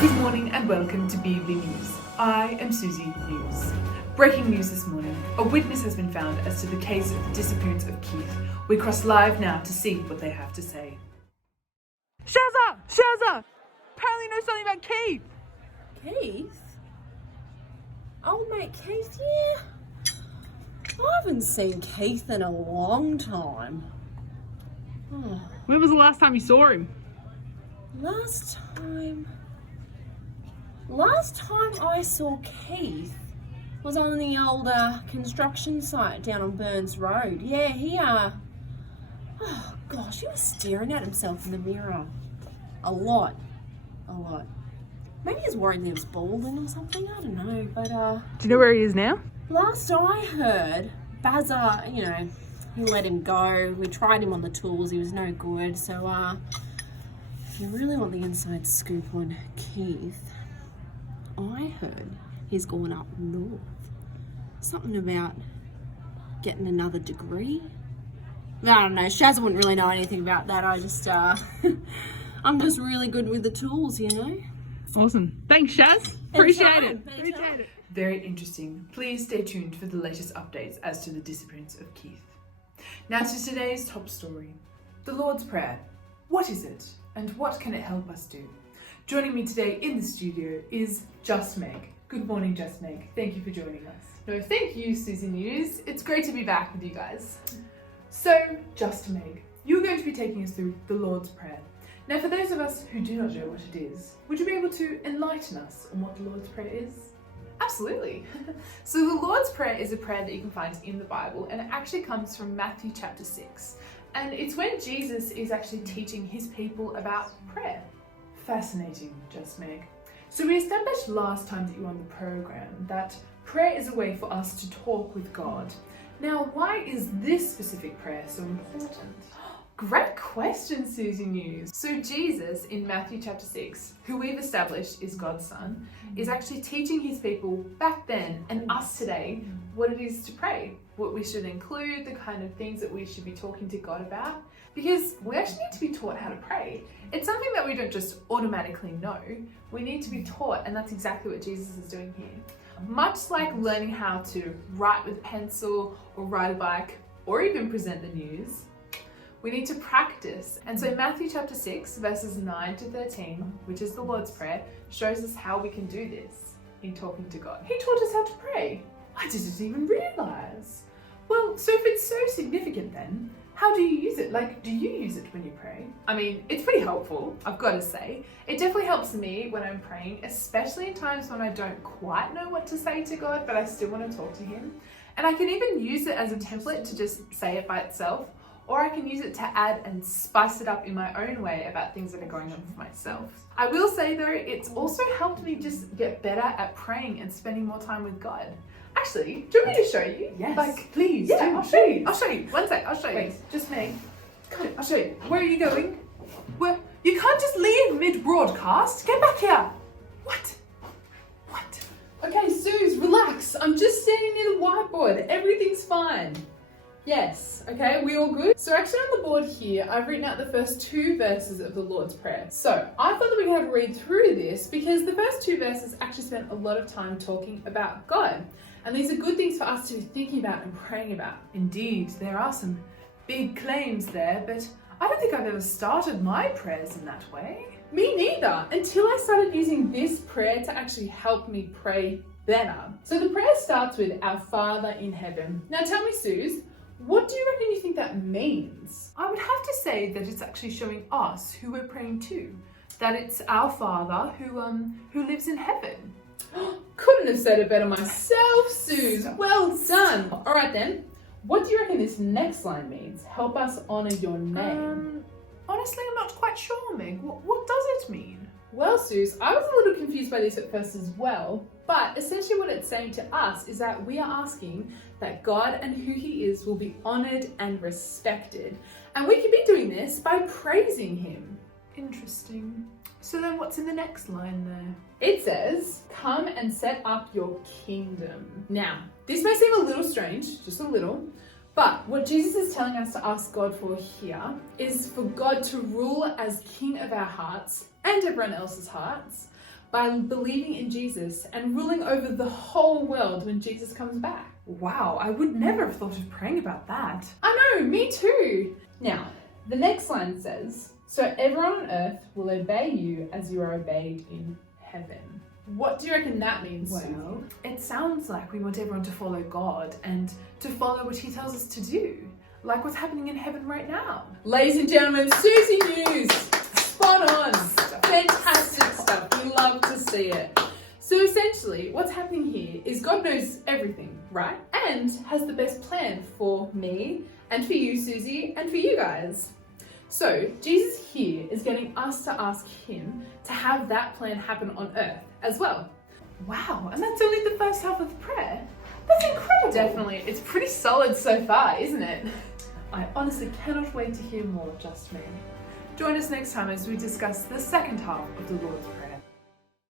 Good morning and welcome to Beebly News. I am Susie News. Breaking news this morning. A witness has been found as to the case of the disappearance of Keith. We cross live now to see what they have to say. Shazza! Apparently knows something about Keith. Keith? Old mate Keith, yeah. I haven't seen Keith in a long time. When was the last time you saw him? Last time I saw Keith was on the old construction site down on Burns Road. Yeah, he he was staring at himself in the mirror. A lot. Maybe he was worried he was balding or something, I don't know, but Do you know where he is now? last I heard, Bazza, he let him go. We tried him on the tools, he was no good, so if you really want the inside scoop on Keith, I heard he's gone up north. Something about getting another degree. I don't know, Shaz wouldn't really know anything about that. I just, I'm just really good with the tools, Awesome. Thanks, Shaz. Appreciate it. Very interesting. Please stay tuned for the latest updates as to the disappearance of Keith. Now to today's top story. The Lord's Prayer. What is it and what can it help us do? Joining me today in the studio is Just Meg. Good morning, Just Meg. Thank you for joining us. No, thank you, Susie News. It's great to be back with you guys. So, Just Meg, you're going to be taking us through the Lord's Prayer. Now, for those of us who do not know what it is, would you be able to enlighten us on what the Lord's Prayer is? Absolutely. So the Lord's Prayer is a prayer that you can find in the Bible, and it actually comes from Matthew chapter 6. And it's when Jesus is actually teaching his people about prayer. Fascinating, Just Meg. So we established last time that you were on the program that prayer is a way for us to talk with God. Now, why is this specific prayer so important? Great question, Susie News. So Jesus in Matthew chapter 6, who we've established is God's son, is actually teaching his people back then and us today what it is to pray, what we should include, the kind of things that we should be talking to God about, because we actually need to be taught how to pray. It's something that we don't just automatically know. We need to be taught, and that's exactly what Jesus is doing here. Much like learning how to write with a pencil or ride a bike or even present the news, we need to practice. And so Matthew chapter 6 verses 9 to 13, which is the Lord's Prayer, shows us how we can do this in talking to God. He taught us how to pray. I didn't even realise. Well, so if it's so significant then, how do you use it? Do you use it when you pray? I mean, it's pretty helpful, I've got to say. It definitely helps me when I'm praying, especially in times when I don't quite know what to say to God, but I still want to talk to him. And I can even use it as a template to just say it by itself, or I can use it to add and spice it up in my own way about things that are going on for myself. I will say though, it's also helped me just get better at praying and spending more time with God. Actually, do you want me to show you? Yes, please. Yeah, do, I'll show you. please. I'll show you. One sec, I'll show you. Wait, Just Meg. Come on, I'll show you. Where are you going? Well, you can't just leave mid-broadcast. Get back here. What? Okay, Suze, relax. I'm just standing near the whiteboard. Everything's fine. Yes, okay, we all good? So actually on the board here, I've written out the first 2 verses of the Lord's Prayer. So I thought that we could have a read through this because the first 2 verses actually spent a lot of time talking about God. And these are good things for us to be thinking about and praying about. Indeed, there are some big claims there, but I don't think I've ever started my prayers in that way. Me neither, until I started using this prayer to actually help me pray better. So the prayer starts with Our Father in Heaven. Now tell me, Suze, what do you reckon you think that means? I would have to say that it's actually showing us who we're praying to. That it's our Father who lives in heaven. Couldn't have said it better myself, Suze. Well done. All right then. What do you reckon this next line means? Help us honour your name. Honestly, I'm not quite sure, Meg. What does it mean? Well, Suze, I was a little confused by this at first as well, but essentially what it's saying to us is that we are asking that God and who he is will be honoured and respected. And we can be doing this by praising him. Interesting. So then what's in the next line there? It says, come and set up your kingdom. Now, this may seem a little strange, just a little, but what Jesus is telling us to ask God for here is for God to rule as king of our hearts and everyone else's hearts, by believing in Jesus and ruling over the whole world when Jesus comes back. Wow, I would never have thought of praying about that. I know, me too. Now, the next line says, so everyone on earth will obey you as you are obeyed in heaven. What do you reckon that means? Well, it sounds like we want everyone to follow God and to follow what he tells us to do, like what's happening in heaven right now. Ladies and gentlemen, Susie News! Spot on! Fantastic stuff. We love to see it. So essentially, what's happening here is God knows everything, right? And has the best plan for me and for you, Susie, and for you guys. So Jesus here is getting us to ask him to have that plan happen on earth as well. Wow, and that's only the first half of the prayer? That's incredible. Definitely. It's pretty solid so far, isn't it? I honestly cannot wait to hear more, Just Me. Join us next time as we discuss the second half of the Lord's Prayer.